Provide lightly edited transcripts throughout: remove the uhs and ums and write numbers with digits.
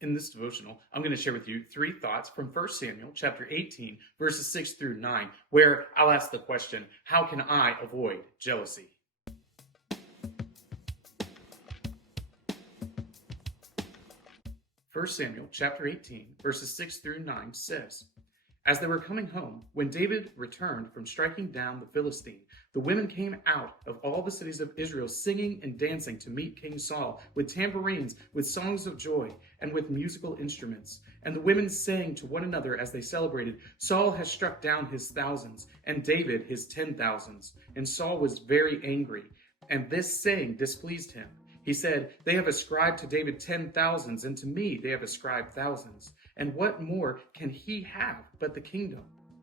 In this devotional, I'm going to share with you three thoughts from 1 Samuel chapter 18, verses 6 through 9, where I'll ask the question, how can I avoid jealousy? 1 Samuel chapter 18, verses 6 through 9 says, As they were coming home, when David returned from striking down the Philistine, the women came out of all the cities of Israel singing and dancing to meet King Saul with tambourines, with songs of joy, and with musical instruments. And the women sang to one another as they celebrated, Saul has struck down his thousands, and David his 10,000s. And Saul was very angry, and this saying displeased him. He said, They have ascribed to David 10,000s, and to me they have ascribed thousands. And what more can he have but the kingdom?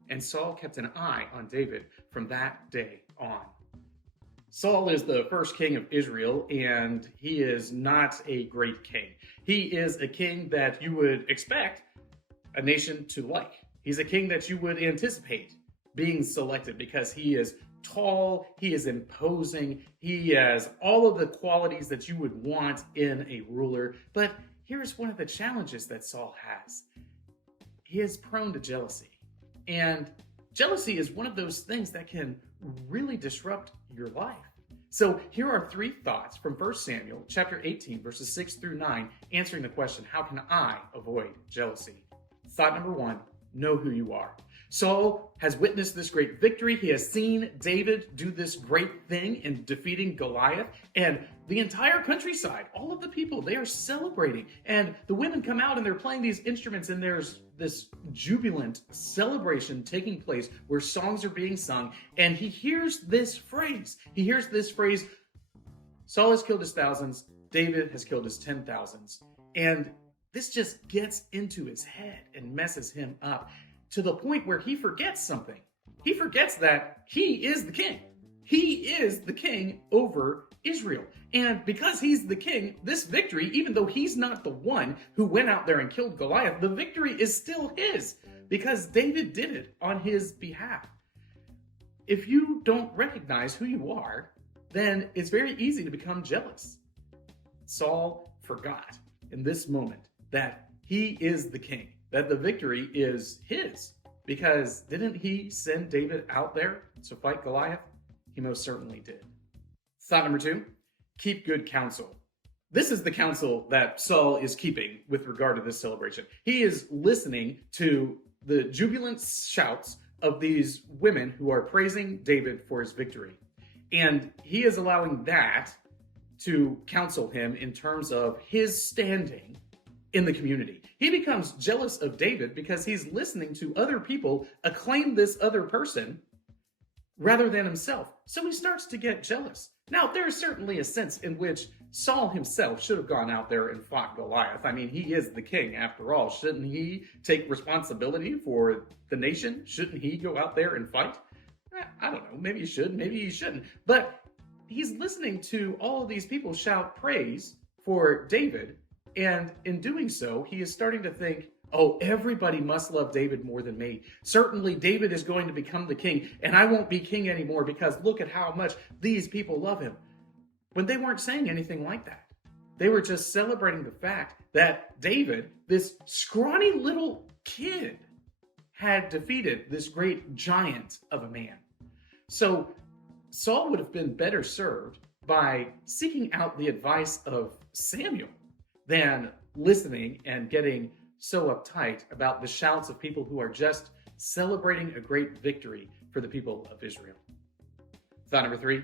And Saul kept an eye on David from that day on. Saul is the first king of Israel, and he is not a great king. He is a king that you would expect a nation to like. He's a king that you would anticipate being selected because he is tall, he is imposing, he has all of the qualities that you would want in a ruler. But here's one of the challenges that Saul has. He is prone to jealousy. And jealousy is one of those things that can really disrupt your life. So here are three thoughts from 1 Samuel chapter 18, verses 6 through 9, answering the question, how can I avoid jealousy? Thought number one, know who you are. Saul has witnessed this great victory. He has seen David do this great thing in defeating Goliath, and the entire countryside, all of the people, they are celebrating. And the women come out and they're playing these instruments, and there's this jubilant celebration taking place where songs are being sung. And he hears this phrase. Saul has killed his thousands, David has killed his 10,000s. And this just gets into his head and messes him up, to the point where he forgets something. He forgets that he is the king. He is the king over Israel. And because he's the king, this victory, even though he's not the one who went out there and killed Goliath, the victory is still his because David did it on his behalf. If you don't recognize who you are, then it's very easy to become jealous. Saul forgot in this moment that he is the king, that the victory is his, because didn't he send David out there to fight Goliath? He most certainly did. Thought number two, keep good counsel. This is the counsel that Saul is keeping with regard to this celebration. He is listening to the jubilant shouts of these women who are praising David for his victory. And he is allowing that to counsel him in terms of his standing in the community. He becomes jealous of David because he's listening to other people acclaim this other person rather than himself. So he starts to get jealous. Now, there's certainly a sense in which Saul himself should have gone out there and fought Goliath. I mean, he is the king after all. Shouldn't he take responsibility for the nation? Shouldn't he go out there and fight? I don't know. Maybe he should, maybe he shouldn't. But he's listening to all of these people shout praise for David. And in doing so, he is starting to think, oh, everybody must love David more than me. Certainly, David is going to become the king, and I won't be king anymore because look at how much these people love him. When they weren't saying anything like that. They were just celebrating the fact that David, this scrawny little kid, had defeated this great giant of a man. So Saul would have been better served by seeking out the advice of Samuel than listening and getting so uptight about the shouts of people who are just celebrating a great victory for the people of Israel. Thought number three,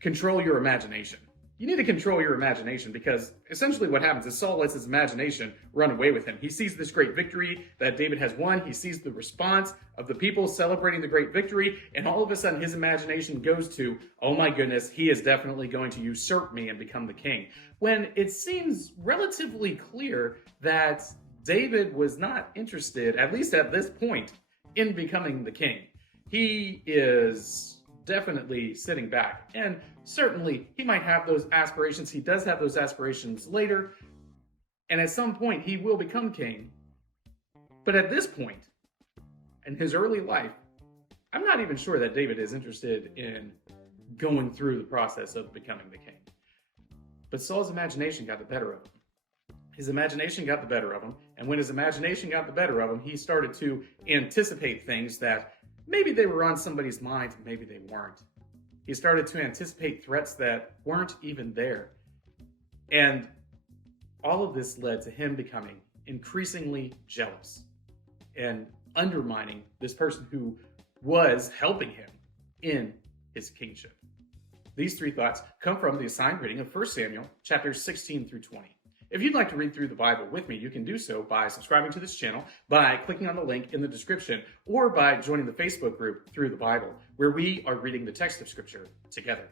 control your imagination. You need to control your imagination because essentially what happens is Saul lets his imagination run away with him. He sees this great victory that David has won. He sees the response of the people celebrating the great victory. And all of a sudden his imagination goes to, oh my goodness, he is definitely going to usurp me and become the king. When it seems relatively clear that David was not interested, at least at this point, in becoming the king. He is definitely sitting back. And certainly, he might have those aspirations. He does have those aspirations later. And at some point, he will become king. But at this point, in his early life, I'm not even sure that David is interested in going through the process of becoming the king. But Saul's imagination got the better of him. his imagination got the better of him. And when his imagination got the better of him, he started to anticipate things that maybe they were on somebody's mind, maybe they weren't. He started to anticipate threats that weren't even there. And all of this led to him becoming increasingly jealous and undermining this person who was helping him in his kingship. These three thoughts come from the assigned reading of 1 Samuel chapters 16 through 20. If you'd like to read through the Bible with me, you can do so by subscribing to this channel, by clicking on the link in the description, or by joining the Facebook group Through the Bible, where we are reading the text of Scripture together.